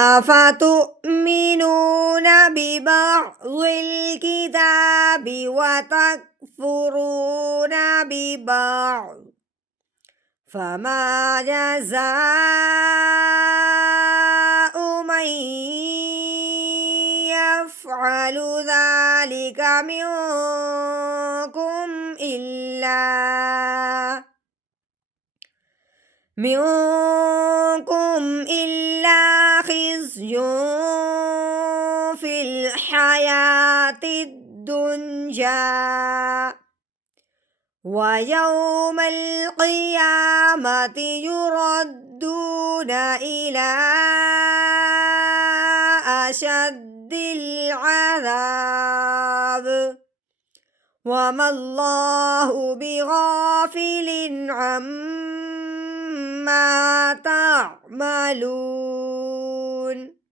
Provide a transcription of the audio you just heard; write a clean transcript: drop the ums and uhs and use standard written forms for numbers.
أفتؤمنون ببعض الكتاب وتكفرون ببعض فما جزاء من يفعل ذلك منكم إلا خزي في الحياة الدنيا ويوم القيامة يردون إلى أشد العذاب وما الله بغافل عما تعملون.